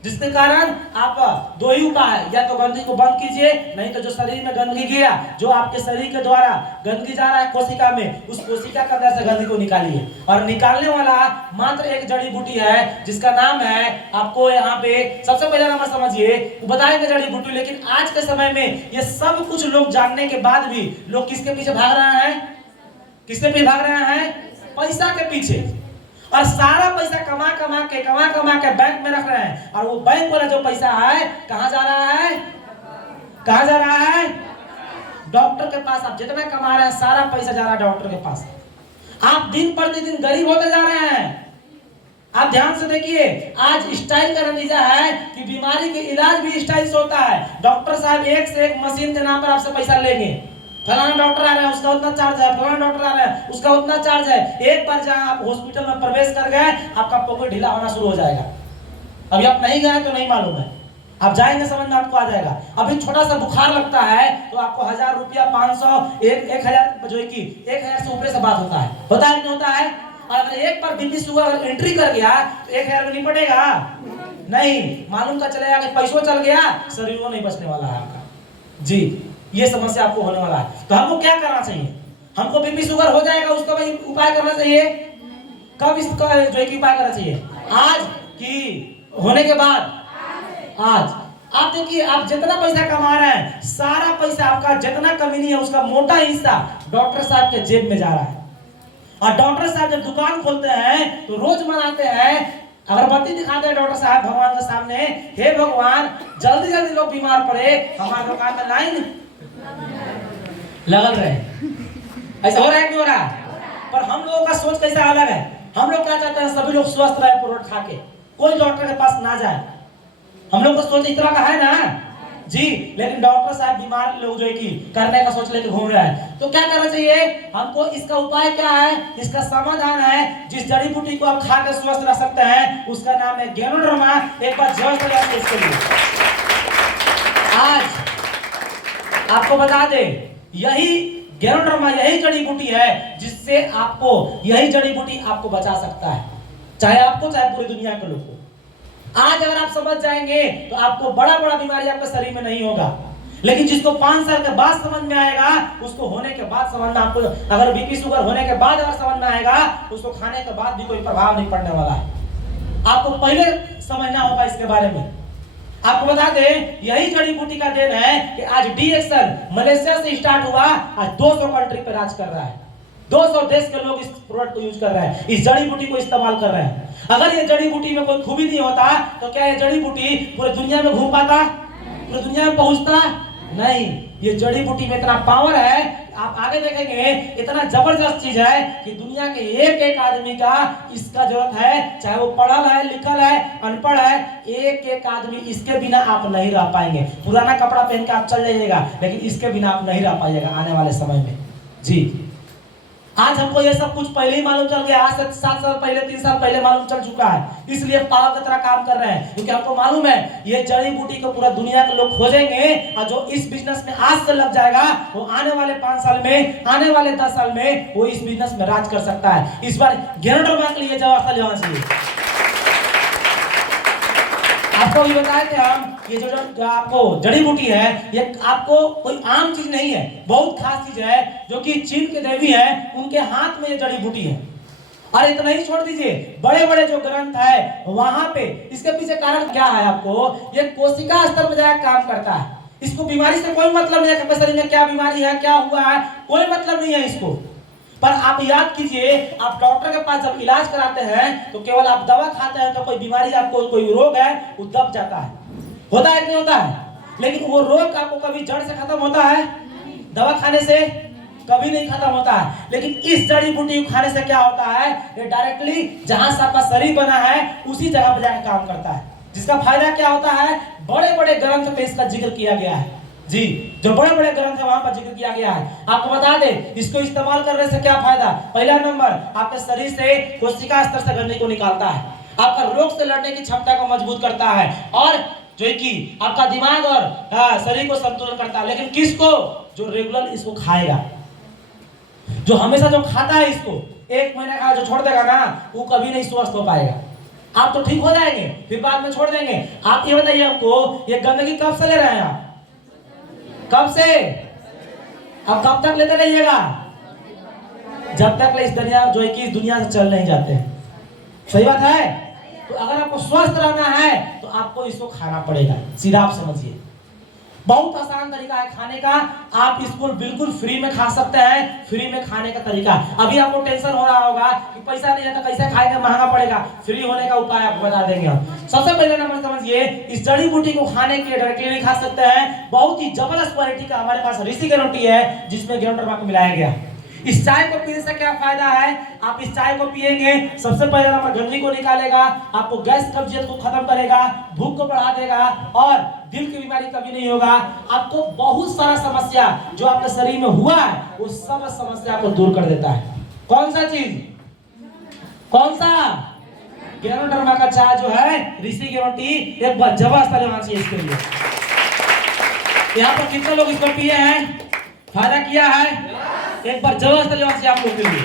जिसके कारण आप दो ही उपाय है, या तो गंदगी को बंद कीजिए, नहीं तो जो शरीर में गंदगी गया, जो आपके शरीर के द्वारा गंदगी जा रहा है कोशिका में, उस कोशिका के अंदर से गंदगी को निकालिए। और निकालने वाला मात्र एक जड़ी बूटी है जिसका नाम है, आपको यहाँ पे सबसे पहले नंबर समझिए, बताएंगे जड़ी बूटी। लेकिन आज के समय में ये सब कुछ लोग जानने के बाद भी लोग किसके पीछे भाग रहे हैं? किसके पीछे भाग रहे हैं? पैसा के पीछे। और सारा पैसा कमा कमा के बैंक में रख रहे हैं, और वो बैंक वाला जो पैसा है कहां जा रहा है? कहां जा रहा है? डॉक्टर के पास। आप जितना कमा रहे हैं सारा पैसा जा रहा है डॉक्टर के पास। आप दिन प्रतिदिन गरीब होते जा रहे हैं। आप ध्यान से देखिए, आज स्टाइल का नतीजा है कि बीमारी के इलाज भी स्टाइल से होता है। डॉक्टर साहब एक से एक मशीन के नाम पर आपसे पैसा लेंगे। फलाना डॉक्टर आ रहा है उसका उतना चार्ज है, फलाना डॉक्टर आ रहा है उसका उतना चार्ज है। एक बार जहां आप हॉस्पिटल में प्रवेश कर गए, आपका पॉकेट ढीला होना शुरू हो जाएगा। अभी आप नहीं गए तो नहीं मालूम है, आप जाएंगे समझ में आपको आ जाएगा। अभी छोटा सा बुखार लगता है तो आपको 1000 रुपया, 500, 1000, जो कि 1000 से ऊपर से बात होता है नहीं होता है? और अगर एक बार बीपी शुगर एंट्री कर गया तो 1000 में निपटेगा नहीं। मालूम का चलेगा कि पैसों चल गया, शरीर को नहीं बचने वाला है आपका। जी, ये समस्या आपको होने वाला है। तो हमको क्या करना चाहिए? हमको बीपी शुगर हो जाएगा, उसका भी उपाय करना चाहिए। कब इसका जो है उपाय करना चाहिए? आज की होने के बाद? आज। आप देखिए, आप जितना पैसा कमा रहे हैं, सारा पैसा आपका जितना कमीनी है उसका मोटा हिस्सा डॉक्टर साहब के जेब में जा रहा है। और डॉक्टर साहब जब दुकान खोलते हैं तो रोज मनाते हैं, अगरबत्ती दिखाते हैं डॉक्टर साहब भगवान के सामने, हे भगवान जल्दी जल्दी लोग बीमार पड़े, हमारे दुकान में लाइन लगल रहे। ऐसा हो रहा है कि हो रहा है? पर हम लोगों का सोच कैसा अलग है। हम लोग क्या चाहते हैं? सभी लोग स्वस्थ रहे, प्रोडक्ट खा के, कोई डॉक्टर के पास ना जाए। हम लोग का सोच इस तरह का है ना जी। लेकिन डॉक्टर साहब बीमार लोग जो है कि करने का सोच लेके घूम रहे हैं। तो क्या करना चाहिए हमको? इसका उपाय क्या है? इसका समाधान है, जिस जड़ी बूटी को आप खा के स्वस्थ रह सकते हैं, उसका नाम है गैनोडर्मा। एक बार जोर से लगाइए इसके लिए। आज आपको बता दे, यही गैनोडर्मा, यही जड़ी बूटी है जिससे आपको, यही जड़ी बूटी आपको बचा सकता है, चाहे आपको चाहे पूरी दुनिया के लोग को। आज अगर आप समझ जाएंगे तो आपको बड़ा बड़ा बीमारी आपके शरीर में नहीं होगा। लेकिन जिसको 5 साल के बाद समझ में आएगा, उसको होने के बाद समझ में, आपको अगर बीपी शुगर होने के बाद अगर समझ में आएगा, उसको खाने के बाद भी कोई प्रभाव नहीं पड़ने वाला है। आपको पहले समझना होगा इसके बारे में। आपको बता दें, यही जड़ी बूटी का देन है कि आज डीएक्सन मलेशिया से स्टार्ट हुआ, आज 200 कंट्री पे राज कर रहा है। 200 देश के लोग इस प्रोडक्ट को यूज कर रहे हैं, इस जड़ी बूटी को इस्तेमाल कर रहे हैं। अगर ये जड़ी बूटी में कोई खूबी नहीं होता तो क्या ये जड़ी बूटी पूरी दुनिया में घूम पाता? पूरी दुनिया में पहुंचता नहीं। ये जड़ी बूटी में इतना पावर है, आप आगे देखेंगे, इतना जबरदस्त चीज है कि दुनिया के एक एक आदमी का इसका जरूरत है, चाहे वो पढ़ल है, लिखल है, अनपढ़ है, एक एक आदमी, इसके बिना आप नहीं रह पाएंगे। पुराना कपड़ा पहन के आप चल जाइएगा, लेकिन इसके बिना आप नहीं रह पाइएगा आने वाले समय में। जी, आज हमको ये सब कुछ पहले ही मालूम चल गया। आज से 7 साल पहले, 3 साल पहले मालूम चल चुका है, इसलिए पागल की तरह काम कर रहे हैं। क्योंकि हमको मालूम है ये जड़ी बूटी को पूरा दुनिया के लोग खोजेंगे, और जो इस बिजनेस में आज से लग जाएगा वो आने वाले 5 साल में, आने वाले 10 साल में वो इस बिजनेस में राज कर सकता है। इस बार गैनोडर्मा के लिए जवाब लेना चाहिए। आपको ये बताया कि हम ये जो आपको जड़ी बूटी है, ये आपको कोई आम चीज नहीं है, बहुत खास चीज है, जो कि चीन के देवी है, उनके हाथ में ये जड़ी बूटी है। और इतना ही छोड़ दीजिए, बड़े बड़े जो ग्रंथ है वहां पे, इसके पीछे कारण क्या है? आपको ये कोशिका स्तर पर जाकर काम करता है। इसको बीमारी से कोई मतलब नहीं है कि शरीर में क्या बीमारी है, क्या हुआ है, कोई मतलब नहीं है इसको। पर आप याद कीजिए, आप डॉक्टर के पास जब इलाज कराते हैं तो केवल आप दवा खाते हैं तो कोई बीमारी, आपको कोई रोग है वो दब जाता है, होता है कि नहीं होता है? लेकिन वो रोग आपको कभी जड़ से खत्म होता है? दवा खाने से कभी नहीं खत्म होता है। लेकिन इस जड़ी बूटी को खाने से क्या होता है, ये डायरेक्टली जहां से आपका शरीर बना है उसी जगह पर जाकर काम करता है, जिसका फायदा क्या होता है? बड़े बड़े ग्रंथ में इसका जिक्र किया गया है जी, जो बड़े बड़े ग्रंथ है वहां पर जिक्र किया गया है। आपको बता दे इसको इस्तेमाल करने से क्या फायदा। पहला नंबर, आपके शरीर से कोशिका स्तर से गंदगी को निकालता है, आपका रोग से लड़ने की क्षमता को मजबूत करता है, और जो कि आपका दिमाग और शरीर को संतुलन करता है। लेकिन किसको? जो रेगुलर इसको खाएगा, जो हमेशा जो खाता है इसको, एक महीने का जो छोड़ देगा ना वो कभी नहीं स्वस्थ हो पाएगा। आप तो ठीक हो जाएंगे फिर बाद में छोड़ देंगे। आप ये बताइए हमको, ये गंदगी कब से ले रहे हैं आप? कब से? अब कब तक लेते रहिएगा? जब तक इस दुनिया जो है कि इस दुनिया से चल नहीं जाते। सही बात है। तो अगर आपको स्वस्थ रहना है तो आपको इसको खाना पड़ेगा, सीधा आप समझिए। बहुत आसान तरीका है खाने का, आप इसको बिल्कुल फ्री में खा सकते हैं। फ्री में खाने का तरीका, अभी आपको टेंशन हो रहा होगा कि पैसा नहीं है तो कैसे खाएंगे, महंगा पड़ेगा। फ्री होने का उपाय आपको बता देंगे हम। सबसे पहले नंबर समझिए, इस जड़ी बूटी को खाने के डायरेक्टली नहीं खा सकते हैं। बहुत ही जबरदस्त क्वालिटी का हमारे पास ऋषि की रोटी है जिसमें गेहूं को मिलाया गया। इस चाय को पीने से क्या फायदा है? आप इस चाय को पिएंगे, सबसे पहले नंबर गंदगी को निकालेगा, आपको गैस कब्जियत को खत्म करेगा, भूख को बढ़ा देगा, और दिल की बीमारी कभी नहीं होगा। आपको बहुत सारा समस्या जो आपके शरीर में हुआ है वो सब समस्या को दूर कर देता है। कौन सा चीज? कौन सा? गेनोडर्मा का चाय जो है, ऋषि की रोटी, एक बार जबरदस्त लेना चाहिए इसके लिए। यहाँ पर कितने लोग इसको पिए हैं, फायदा किया है? एक बार जबरदस्त लेना चाहिए आप लोग के लिए।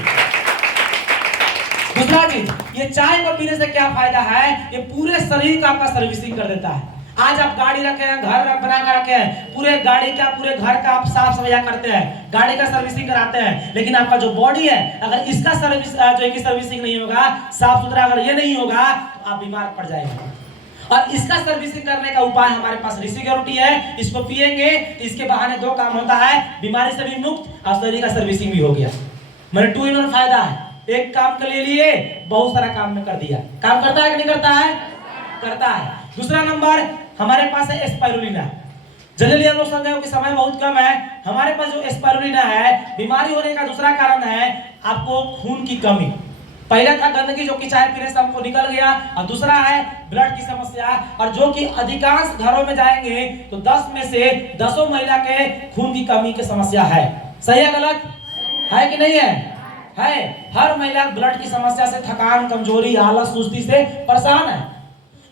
दूसरा चीज, ये चाय को पीने से क्या फायदा है? ये पूरे शरीर का आपका सर्विसिंग कर देता है। आज आप गाड़ी रखे हैं, घर बना कर रखे हैं, पूरे गाड़ी का, पूरे घर का आप साफ सफाई करते हैं, गाड़ी का सर्विसिंग कराते हैं। लेकिन आपका जो बॉडी है, अगर इसका सर्विस जो है कि सर्विसिंग नहीं होगा, साफ सुथरा अगर ये नहीं होगा तो आप बीमार पड़ जाएंगे। और इसका सर्विसिंग करने का उपाय हमारे पास ऋषि की रोटी है। इसको पिएंगे, इसके बहाने दो काम होता है, बीमारी से भी मुक्त और शरीर का सर्विसिंग भी हो गया। मेरे 2 in 1 फायदा है। एक काम के लिए बहुत सारा काम में कर दिया। काम करता है कि नहीं करता है? करता है। दूसरा नंबर हमारे पास है स्पाइरुलिना। जनरली हम लोग समझते हैं कि समय बहुत कम है। हमारे पास जो स्पाइरुलिना है, बीमारी होने का दूसरा कारण है आपको खून की कमी। पहला था गंदगी जो कि चाय पीने से हमको निकल गया, और दूसरा है ब्लड की समस्या, और जो कि अधिकांश घरों में जाएंगे तो 10 में से 10 महिला के खून की कमी की समस्या है। सही है गलत है कि नहीं है? है। हर महिला ब्लड की समस्या से, थकान, कमजोरी, आलस, सुस्ती से परेशान है।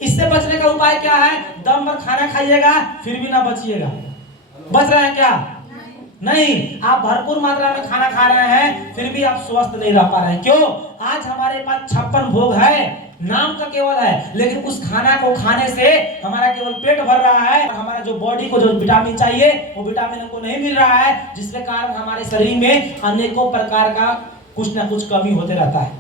इससे बचने का उपाय क्या है? दम भर खाना खाइएगा फिर भी ना बचिएगा। बच रहे हैं क्या? नहीं। आप भरपूर मात्रा में खाना खा रहे हैं फिर भी आप स्वस्थ नहीं रह पा रहे हैं। क्यों? आज हमारे पास 56 भोग है, नाम का केवल है, लेकिन उस खाना को खाने से हमारा केवल पेट भर रहा है, हमारा जो बॉडी को जो विटामिन चाहिए वो विटामिन हमको नहीं मिल रहा है, जिसके कारण हमारे शरीर में अनेकों प्रकार का कुछ ना कुछ कमी होते रहता है।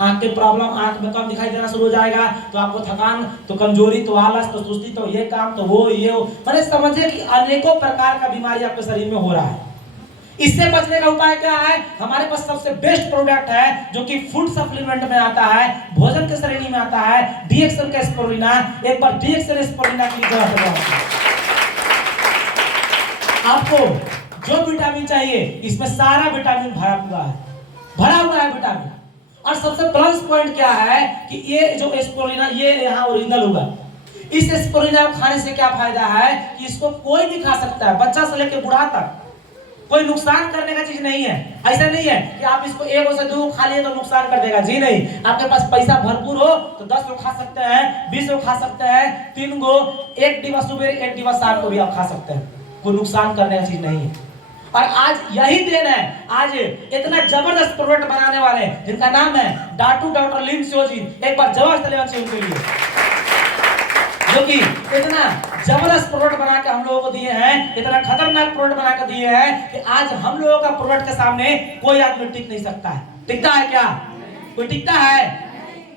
आंख के प्रॉब्लम, आंख में कम दिखाई देना शुरू हो जाएगा, तो आपको थकान, तो कमजोरी, तो आलस, तो सुस्ती, तो ये काम, तो वो ये वो, मैंने समझिए कि अनेकों प्रकार का बीमारी आपके शरीर में हो रहा है। इससे बचने का उपाय क्या है? हमारे पास सबसे बेस्ट प्रोडक्ट है जो कि फूड सप्लीमेंट में आता है, भोजन के श्रेणी में आता है, डीएक्सल का स्पोरुलिना। एक बार डीएक्सल स्पोरुलिना की जरूरत है आपको। जो विटामिन चाहिए इसमें सारा विटामिन भरा हुआ है विटामिन। और सबसे प्लस पॉइंट क्या है कि ये जो स्पोरुलिना, ये यहाँ ओरिजिनल होगा। इस स्पोरुलिना को खाने से क्या फायदा है कि इसको कोई भी खा सकता है, बच्चा से लेकर बूढ़ा तक। कोई नुकसान करने का चीज नहीं है। ऐसा नहीं है कि आप इसको 1 से 2 खा लिए तो नुकसान कर देगा, जी नहीं। आपके पास पैसा भरपूर हो तो 10 लोग खा सकते हैं, 20 लोग खा सकते हैं, 3 गो, 1 डिब्बा सुबह, 1 डिब्बा शाम को भी आप खा सकते हैं। कोई नुकसान करने का चीज नहीं है। और आज यही दिन है, आज इतना जबरदस्त प्रोडक्ट बनाने वाले जिनका नाम है डॉक्टर लिन सियोजी। एक बार जबरदस्त लेना चाहिए उनके लिए, जो कि इतना जबरदस्त प्रोडक्ट बना के हम लोगों को दिए हैं, इतना खतरनाक प्रोडक्ट बना के दिए हैं कि आज हम लोगों का प्रोडक्ट के सामने कोई आदमी टिक नहीं सकता है। टिकता है क्या? कोई टिकता है?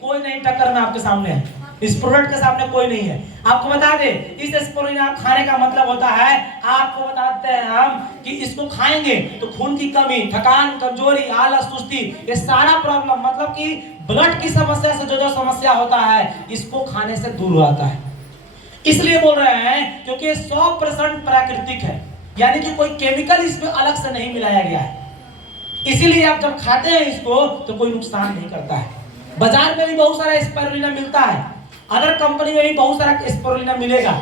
कोई नहीं टक्कर में आपके सामने है। इस प्रोडक्ट के सामने कोई नहीं है। आपको बता दे, इस स्पिरुलिना खाने का मतलब होता है, आपको बताते हैं हम कि इसको खाएंगे तो खून की कमी, थकान, कमजोरी, आलस, सुस्ती, ये सारा प्रॉब्लम मतलब कि ब्लड की समस्या से जो समस्या होता है, इसको खाने से दूर होता है। इसलिए बोल रहे हैं क्योंकि 100% प्राकृतिक है, यानी कि कोई केमिकल इसमें अलग से नहीं मिलाया गया है। इसीलिए आप जब खाते हैं इसको तो कोई नुकसान नहीं करता है। बाजार में भी बहुत सारा स्पिरुलिना मिलता है, अदर कंपनी में भी बहुत सारा स्पिरुलिना मिलेगा,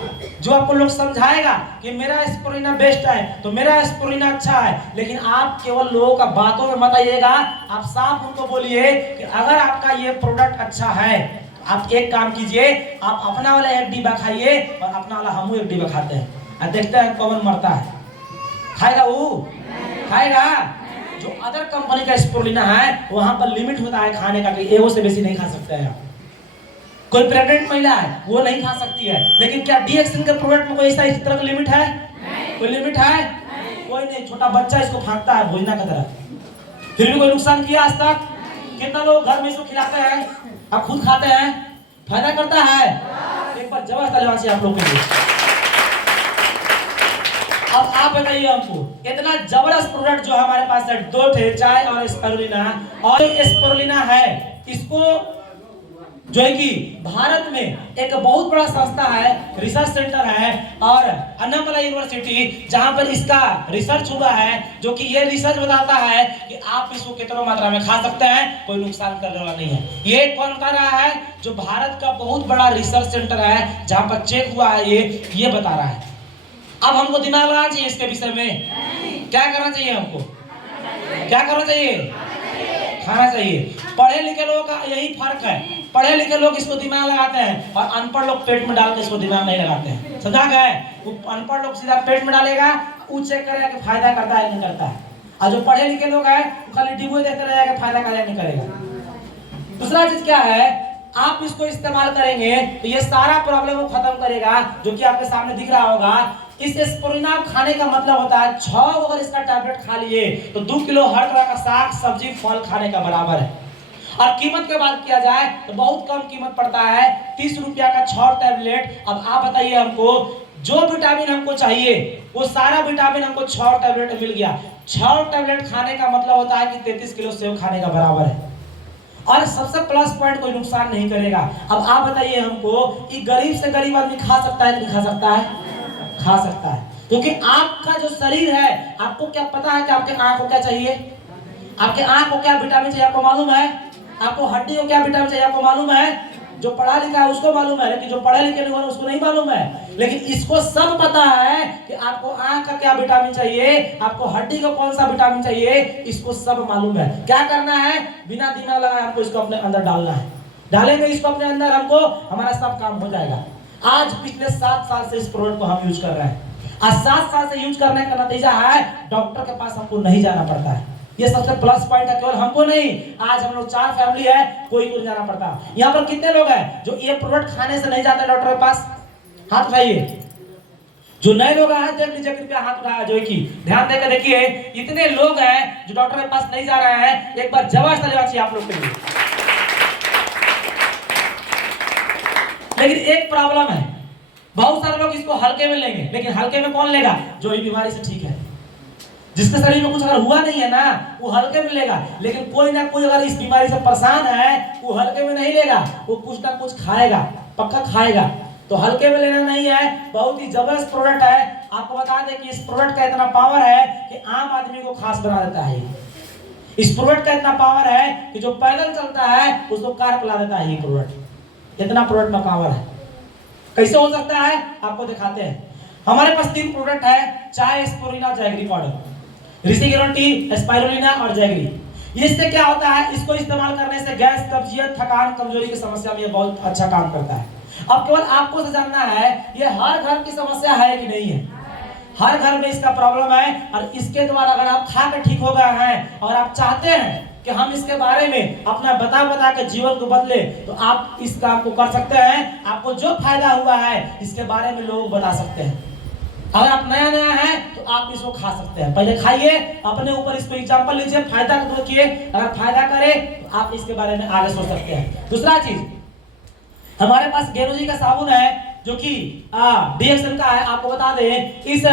जो आपको लोग समझाएगा कि मेरा स्पिरुलिना बेस्ट है, तो मेरा स्पिरुलिना अच्छा है। लेकिन आप केवल लोगों का बातों में मत आइएगा, आप साफ उनको बोलिए कि अगर आपका ये प्रोडक्ट अच्छा है, आप एक काम कीजिए, आप अपना वाला एक डिब्बा खाइए और अपना वाला हम एक डिब्बा खाते हैं, और देखते हैं कौन मरता है। खाएगा वो? खाएगा? जो अदर कंपनी का स्पिरुलिना है वहां पर लिमिट होता है खाने का, कि एगो से बेसी नहीं खा सकते हैं। कोई प्रेग्नेंट महिला है वो नहीं खा सकती है, लेकिन क्या डीएक्सन के प्रोडक्ट में कोई ऐसा इस तरह का लिमिट है? कोई लिमिट है? कोई नहीं। छोटा बच्चा इसको फांकता है भोजना की तरह, फिर भी कोई नुकसान किया आज तक? कितना लोग घर में इसको खिलाते हैं, आप खुद खाते हैं, फायदा करता है? एक बार जबरदस्त तालियां चाहिए आप लोग के लिए। अब आप बताइए हमको, इतना जबरदस्त प्रोडक्ट जो हमारे पास है, 2 थे, चाय और स्पिरुलिना। और स्पिरुलिना है, इसको जो है कि भारत में एक बहुत बड़ा संस्था है, रिसर्च सेंटर है, और अन्नामला यूनिवर्सिटी, जहां पर इसका रिसर्च हुआ है, जो कि ये रिसर्च बताता है कि आप इसको कितनी मात्रा में खा सकते हैं, कोई नुकसान करने वाला नहीं है। ये कौन बता रहा है? जो भारत का बहुत बड़ा रिसर्च सेंटर है, जहां पर चेक हुआ है, ये बता रहा है। अब हमको दिमाग लगाना चाहिए इसके विषय में। क्या करना चाहिए हमको? क्या करना चाहिए? खाना चाहिए। पढ़े लिखे लोगों का यही फर्क है, पढ़े लिखे लोग इसको दिमाग लगाते हैं और अनपढ़ लोग पेट में डाल के इसको दिमाग नहीं लगाते हैं। समझा गए? वो अनपढ़ लोग सीधा पेट में डालेगा, वो चेक करेगा कि फायदा करता है नहीं करता है, और जो पढ़े लिखे लोग हैं वो खाली डिब्बे देखते रहेगा कि फायदा करेगा नहीं करेगा। दूसरा चीज क्या है, आप इसको इस्तेमाल करेंगे तो ये सारा प्रॉब्लम को खत्म करेगा, जो कि आपके सामने दिख रहा होगा। इस स्पिरुलिना खाने का मतलब होता है 6 अगर इसका टैबलेट खा लिए तो 2 किलो हर तरह का साग सब्जी फल खाने का बराबर है। और कीमत की बात किया जाए तो बहुत कम कीमत पड़ता है, 30 रुपया का 6 टैबलेट। अब आप बताइए हमको, जो विटामिन हमको चाहिए वो सारा विटामिन हमको 6 टैबलेट मिल गया। 6 टैबलेट खाने का मतलब होता है कि 33 किलो सेव खाने का बराबर है। और सबसे प्लस पॉइंट, कोई नुकसान नहीं करेगा। अब आप बताइए हमको, कि गरीब से गरीब आदमी खा सकता है कि नहीं खा सकता है? खा सकता है, क्योंकि आपका जो शरीर है, आपको क्या पता है कि आपके आंख को क्या चाहिए? आपके आंख को क्या विटामिन चाहिए आपको मालूम है? आपको हड्डी को क्या विटामिन चाहिए आपको मालूम है? जो पढ़ा लिखा है उसको मालूम है, लेकिन जो पढ़े लिखे नहीं उसको नहीं मालूम है। लेकिन इसको सब पता है कि आपको आंख का क्या विटामिन चाहिए, आपको हड्डी को कौन सा विटामिन चाहिए, इसको सब मालूम है। क्या करना है? बिना दिमाग लगाए हमको इसको अपने अंदर डालना है। डालेंगे इसको अपने अंदर, हमको हमारा सब काम हो जाएगा। आज पिछले 7 साल से इस प्रोडक्ट को हम यूज कर रहे हैं। आज 7 साल से यूज करने का नतीजा है, डॉक्टर के पास हमको नहीं जाना पड़ता है। ये सबसे प्लस पॉइंट है, केवल हमको नहीं, आज हम लोग 4 फैमिली है, कोई को नहीं जाना पड़ता। यहाँ पर कितने लोग हैं जो ये प्रोडक्ट खाने से नहीं जाते डॉक्टर के पास? हाथ उठाइए। जो नए लोग हैं देख लीजिए, कृपया हाथ उठाया। जो कि ध्यान देकर देखिए, इतने लोग हैं जो डॉक्टर के पास नहीं जा रहे हैं। एक बार जबरदस्त तालियां चाहिए आप लोग के लिए। लेकिन एक प्रॉब्लम है, बहुत सारे लोग इसको हल्के में लेंगे, लेकिन हल्के में कौन लेगा? जो इस बीमारी से ठीक है, जिसके शरीर में कुछ अगर हुआ नहीं है ना, वो हल्के में लेगा। लेकिन कोई ना कोई अगर इस बीमारी से परेशान है, वो हल्के में नहीं लेगा, वो कुछ ना कुछ खाएगा, पक्का खाएगा। तो हल्के में लेना नहीं है, बहुत ही जबरदस्त प्रोडक्ट है। आपको बता दें कि इस प्रोडक्ट का इतना पावर है कि आम आदमी को खास बना देता है। इस प्रोडक्ट का इतना पावर है कि जो पैदल चलता है उसको कार पिला देता है। ये प्रोडक्ट, इतना प्रोडक्ट में पावर है। कैसे हो सकता है आपको दिखाते हैं। हमारे पास 3 प्रोडक्ट है, चाय, स्पिरुलिना, जैगरी पाउडर। ऋषि गिरोटी, स्पिरुलिना और जैगरी। इससे क्या होता है, इसको इस्तेमाल करने से गैस, कब्जियत, थकान, कमजोरी की समस्या में ये बहुत अच्छा काम करता है। अब केवल आपको से जानना है, ये हर घर की समस्या है कि नहीं है? हर घर में इसका प्रॉब्लम है। और इसके द्वारा अगर आप खा कर ठीक हो गए हैं और आप चाहते हैं कि हम इसके बारे में अपना बता के जीवन को बदले, तो आप इस काम को कर सकते हैं। आपको जो फायदा हुआ है इसके बारे में लोग बता सकते हैं। अगर आप नया हैं तो आप इसको खा सकते हैं। पहले खाइए, अपने ऊपर इसको एग्जांपल लीजिए, फायदा देखिए। अगर फायदा करे तो आप इसके बारे में आगे सोच सकते हैं। दूसरा चीज, हमारे पास गेनोजी का साबुन है जो कि डीएक्सएल का है। आपको बता दें इस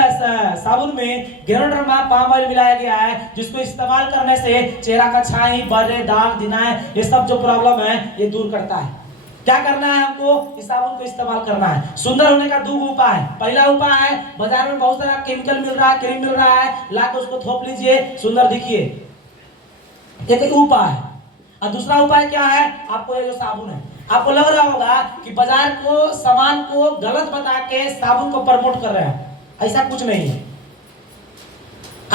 साबुन में गेनोडर्मा पाम ऑयल मिलाया गया है, जिसको इस्तेमाल करने से चेहरा का छाई, बर्रे, दाग, दिनाए, ये सब जो प्रॉब्लम है ये दूर करता है। क्या करना है आपको? इस साबुन को इस्तेमाल करना है। सुंदर होने का दो उपाय है। पहला उपाय है, बाजार में बहुत सारा केमिकल मिल रहा है, क्रीम मिल रहा है, लाकर उसको थोप लीजिए, सुंदर दिखिए, एक उपाय है। और दूसरा उपाय क्या है? आपको ये जो साबुन है, आपको लग रहा होगा कि बाजार को सामान को गलत बता के साबुन को प्रमोट कर रहे हैं, ऐसा कुछ नहीं है।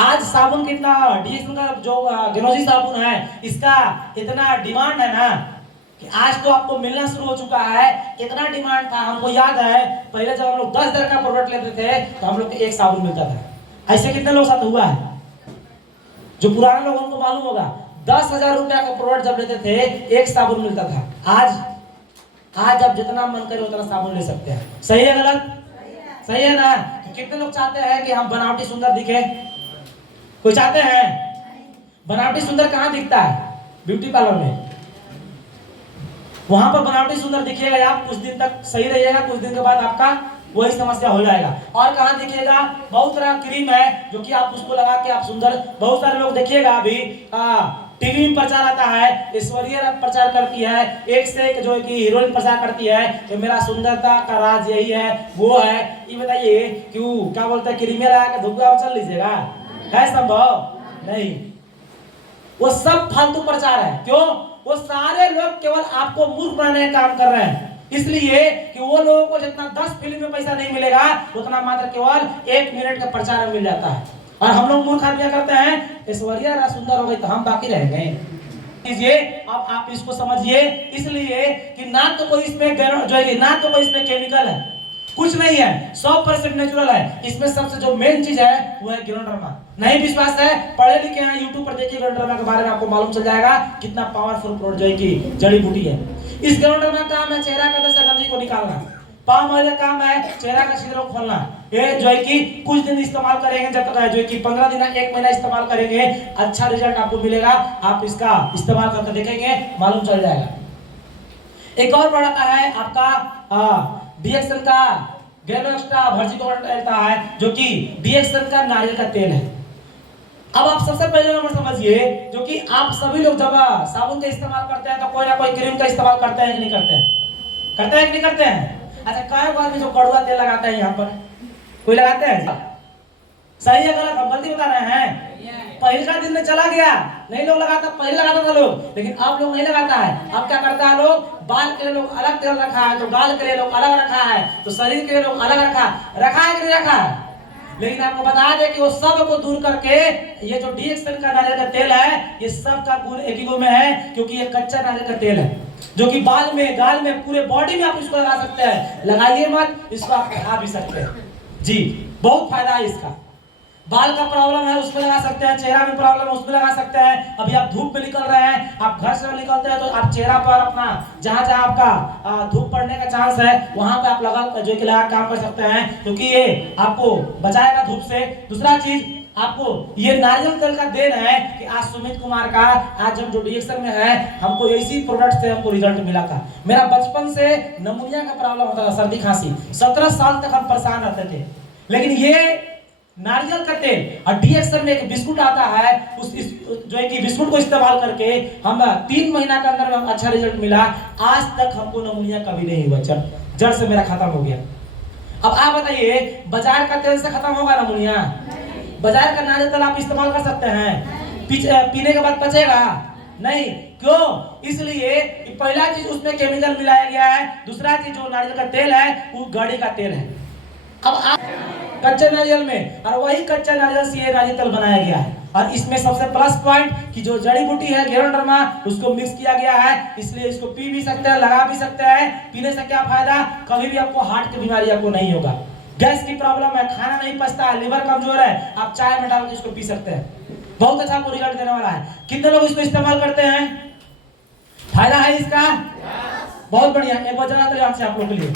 आज साबुन कितना डीएक्सएल का जो गेनोजी साबुन है इसका इतना डिमांड है ना कि आज तो आपको मिलना शुरू हो चुका है। इतना डिमांड था, हमको याद है पहले जब हम लोग 10,000 का प्रोडक्ट लेते थे तो हम लोग को एक साबुन मिलता था। ऐसे कितने लोग साथ हुआ है? जो पुराने लोगों को मालूम होगा 10,000 रुपया का प्रोडक्ट जब लेते थे एक साबुन मिलता था। आज आप जितना मन करे उतना साबुन ले सकते हैं। सही है गलत? सही है ना? तो कितने लोग चाहते हैं कि हम बनावटी सुंदर दिखे? कोई चाहते हैं? बनावटी सुंदर कहाँ दिखता है? ब्यूटी पार्लर में। वहां पर बनावटी सुंदर दिखिएगा आप, कुछ दिन तक सही रहिएगा, कुछ दिन के बाद आपका वही समस्या हो जाएगा। और कहाँ दिखिएगा? बहुत सारा क्रीम है जो कि आप उसको लगा के आप सुंदर, बहुत सारे लोग देखिएगा अभी टीवी में प्रचार आता है, ऐश्वर्या राय प्रचार करती है, एक से एक जो कि हीरोइन प्रचार करती है कि मेरा सुंदरता का राज यही है, वो है। ये बताइए क्यों क्या बोलते हैं, क्रीम लगा के धूप चल लीजिएगा? है संभव? नहीं। वो सब फालतू प्रचार है। क्यों? वो सारे लोग केवल आपको मूर्ख बनाने का काम कर रहे हैं, इसलिए कि वो लोगों को जितना 10 फिल्म में पैसा नहीं मिलेगा उतना मात्र केवल 1 मिनट का प्रचार में मिल जाता है। और हम लोग मूर्ख आदमी करते हैं, ऐश्वर्या राय सुंदर हो गई तो हम बाकी रह गए। अब आप इसको समझिए, इसलिए कि ना तो कोई इसमें जो है ना तो कोई इसमें केमिकल है, कुछ नहीं है, 100% नेचुरल है। इसमें सबसे जो मेन चीज है वो है गेनोडर्मा। नहीं विश्वास है, पढ़े लिखे हैं, यूट्यूब पर देखिए गेनोडर्मा के बारे में, आपको मालूम चल जाएगा कितना पावरफुल प्रोडक्ट जो है कि जड़ी बूटी है। इस गेनोडर्मा का काम है चेहरा के अंदर से गंदगी को निकालना, पाम ऑयल का काम है चेहरा का छिद्रों को खोलना। ये जो है कि कुछ दिन इस्तेमाल करेंगे, जब तक जो है कि 15 दिन 1 महीना इस्तेमाल करेंगे, अच्छा रिजल्ट आपको मिलेगा। आप इसका इस्तेमाल करके देखेंगे, मालूम चल जाएगा। एक और प्रोडक्ट है आपका डीएक्सएल का गेनो एक्स्ट्रा वर्जिन रहता है, जो कि डीएक्सएल का नारियल का तेल है। अब आप सबसे पहले नंबर समझिए, जो कि आप सभी लोग जब साबुन का इस्तेमाल करते हैं तो कोई ना कोई क्रीम का इस्तेमाल करते हैं कि नहीं करते हैं? करते हैं कि नहीं करते हैं? अच्छा, कई बार जो कड़वा तेल लगाता है यहाँ पर, कोई लगाते हैं? सही है गलत? हम गलती बता रहे हैं? पहले दिन में चला गया, नहीं लोग लगाता, पहले लगाता था लोग, लेकिन अब लोग नहीं लगाता है। अब क्या करता है लोग? बाल के लिए लोग अलग तेल रखा है, तो गाल के लिए लोग अलग रखा है, तो शरीर के लिए लोग अलग रखा है कि नहीं रखा है? लेकिन आपको बता दें कि वो सब को दूर करके ये जो डीएक्सएल का नारियल का तेल है, ये सब का गुण एक ही गुण में है, क्योंकि ये कच्चा नारियल का तेल है, जो कि बाल में, गाल में, पूरे बॉडी में आप इसको लगा सकते हैं। लगाइए मत, इसको आप खा भी सकते हैं जी, बहुत फायदा है इसका। बाल का प्रॉब्लम है उसमें लगा सकते हैं, चेहरा में प्रॉब्लम है उसमें लगा सकते हैं। अभी आप धूप में निकल रहे हैं, आप घर से निकलते हैं तो आप चेहरा पर अपना जहां जहां आपका धूप पड़ने का चांस है वहां पे आप लगा जो कि लगा काम कर सकते हैं, क्योंकि ये आपको बचाएगा धूप से। दूसरा चीज, आपको ये नारियल तेल का देन है कि आज सुमित कुमार का, आज हम जो डीएक्सएल में है, हमको इसी प्रोडक्ट से हमको रिजल्ट मिला था। मेरा बचपन से नमूनिया का प्रॉब्लम होता था, सर्दी खांसी, 17 साल तक हम परेशान रहते थे। लेकिन ये नारियल का तेल और डीएक्सएल में एक बिस्कुट आता है, जो है कि बिस्कुट को इस्तेमाल करके हम 3 महीना के अंदर में अच्छा रिजल्ट मिला। आज तक हमको नमूनिया कभी नहीं हुआ, जड़ से मेरा खत्म हो गया। अब आप बताइए, बाजार का तेल से खत्म होगा नमूनिया? बाजार का नारियल तेल आप इस्तेमाल कर सकते हैं, पीने के बाद पचेगा नहीं। क्यों? इसलिए कि पहला चीज उसमें केमिकल मिलाया गया है, दूसरा चीज जो नारियल का तेल है वो गाड़ी का तेल है। अब आप कच्चे नारियल में, और वही कच्चा नारियल से ये नारियल तेल बनाया गया है। और इसमें सबसे प्लस पॉइंट कि जो जड़ी बूटी है गेनोडर्मा, उसको मिक्स किया गया है, इसलिए इसको पी भी सकते हैं, लगा भी सकते हैं। पीने से क्या फायदा? कभी भी आपको हार्ट की बीमारी आपको नहीं होगा। गैस की प्रॉब्लम है, खाना नहीं पचता है, लिवर कमजोर है, आप चाय में डाल के इसको पी सकते हैं। बहुत अच्छा आपको रिजल्ट देने वाला है। कितने लोग इसको इस्तेमाल करते हैं? फायदा है इसका? बहुत बढ़िया, एक बार जरा तो से आप लोग के लिए।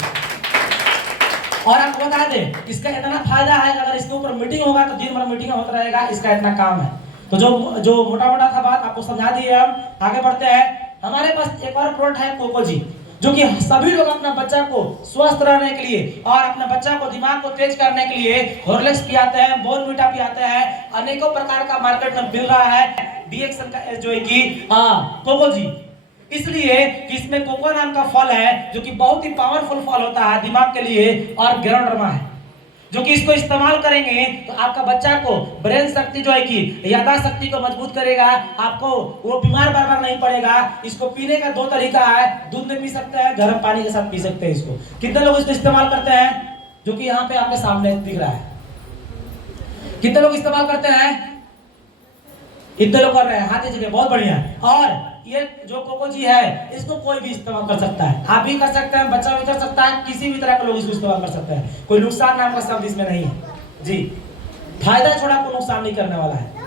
और आपको बता दें, इसका इतना फायदा है कि अगर इसके ऊपर मीटिंग होगा तो दिन भर मीटिंग होता रहेगा, इसका इतना काम है। तो जो मोटा मोटा था बात आपको समझा दी है, हम आगे बढ़ते हैं। हमारे पास एक और प्रोडक्ट है कोकोजी। जो कि सभी लोग अपना बच्चा को स्वस्थ रहने के लिए और अपने बच्चा को दिमाग को तेज करने के लिए हॉर्लिक्स पियाते हैं, बोर्नवीटा पियाते हैं, अनेकों प्रकार का मार्केट में मिल रहा है डीएक्सन का जो है कि कोको जी। इसलिए कि इसमें कोको नाम का फल है जो कि बहुत ही पावरफुल फल होता है दिमाग के लिए और गैरोडर्मा है, जो कि इसको इस्तेमाल करेंगे तो आपका बच्चा को ब्रेन शक्ति जो है कि याददाश्त शक्ति को मजबूत करेगा, आपको वो बीमार बार बार नहीं पड़ेगा। इसको पीने का दो तरीका है, दूध में पी सकते हैं, गर्म पानी के साथ पी सकते हैं। इसको कितने लोग इसको इस्तेमाल करते हैं, जो कि यहाँ पे आपके सामने दिख रहा है, कितने लोग इस्तेमाल करते हैं? इतने लोग कर रहे हैं, हाथ दीजिए, बहुत बढ़िया। और ये जो कोको जी है इसको कोई भी इस्तेमाल कर सकता है, आप भी कर सकते हैं, बच्चा भी कर सकता है, किसी भी तरह के लोग इसको इस्तेमाल कर सकते हैं। कोई नुकसान नाम का शब्द इसमें नहीं है जी, फायदा छोड़ा कोई नुकसान नहीं करने वाला है।